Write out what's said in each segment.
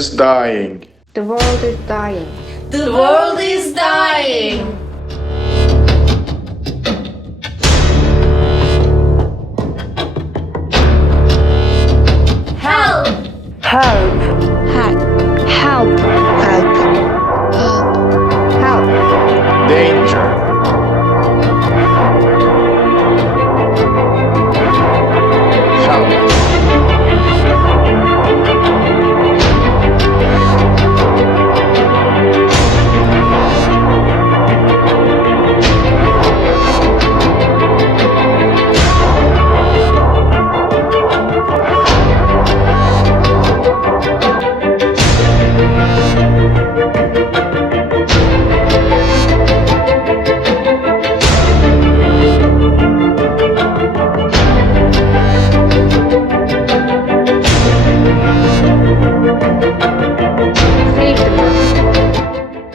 is dying. The world is dying. The world is dying. Help! Help! Help! Help! Help! Help! Help! Danger. Help.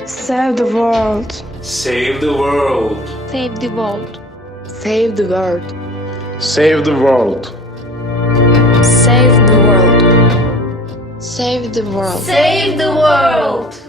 Save the world. Save the world. Save the world. Save the world. Save the world. Save the world. Save the world. Save the world.